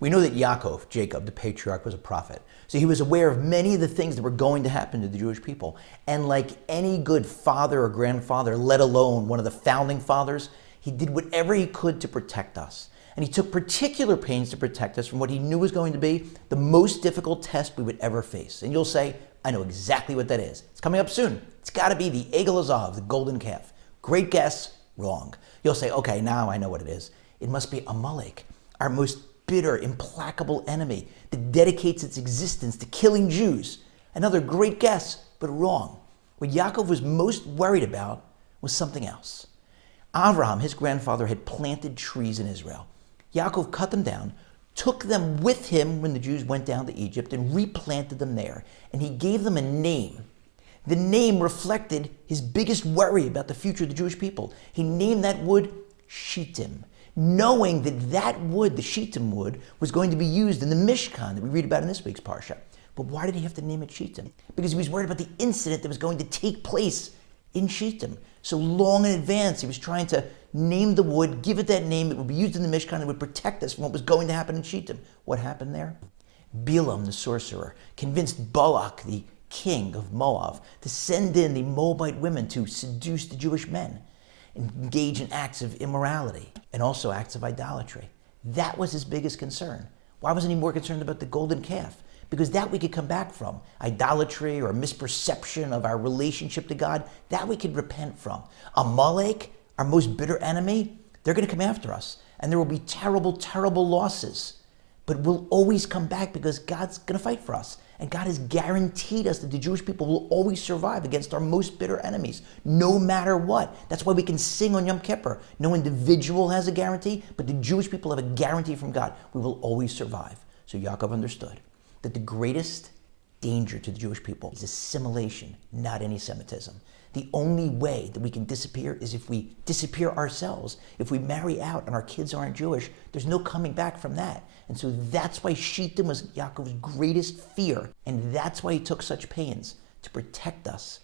We know that Yaakov, Jacob, the patriarch, was a prophet. So he was aware of many of the things that were going to happen to the Jewish people. And like any good father or grandfather, let alone one of the founding fathers, he did whatever he could to protect us. And he took particular pains to protect us from what he knew was going to be the most difficult test we would ever face. And you'll say, I know exactly what that is. It's coming up soon. It's got to be the Egel Hazav, the golden calf. Great guess, wrong. You'll say, okay, now I know what it is. It must be Amalek, our most bitter, implacable enemy that dedicates its existence to killing Jews. Another great guess, but wrong. What Yaakov was most worried about was something else. Avraham, his grandfather, had planted trees in Israel. Yaakov cut them down, took them with him when the Jews went down to Egypt, and replanted them there. And he gave them a name. The name reflected his biggest worry about the future of the Jewish people. He named that wood Shittim, knowing that that wood, the Shittim wood, was going to be used in the Mishkan that we read about in this week's Parshat. But why did he have to name it Shittim? Because he was worried about the incident that was going to take place in Shittim. So long in advance, he was trying to name the wood, give it that name, it would be used in the Mishkan, it would protect us from what was going to happen in Shittim. What happened there? Balaam, the sorcerer, convinced Balak, the king of Moab, to send in the Moabite women to seduce the Jewish men, engage in acts of immorality, and also acts of idolatry. That was his biggest concern. Why wasn't he more concerned about the golden calf? Because that we could come back from. Idolatry or misperception of our relationship to God, that we could repent from. Amalek, our most bitter enemy, they're going to come after us. And there will be terrible, terrible losses. But we'll always come back because God's going to fight for us. And God has guaranteed us that the Jewish people will always survive against our most bitter enemies, no matter what. That's why we can sing on Yom Kippur. No individual has a guarantee, but the Jewish people have a guarantee from God. We will always survive. So Yaakov understood that the greatest danger to the Jewish people is assimilation, not anti-Semitism. The only way that we can disappear is if we disappear ourselves. If we marry out and our kids aren't Jewish, there's no coming back from that. And so that's why Shittim was Yaakov's greatest fear. And that's why he took such pains to protect us.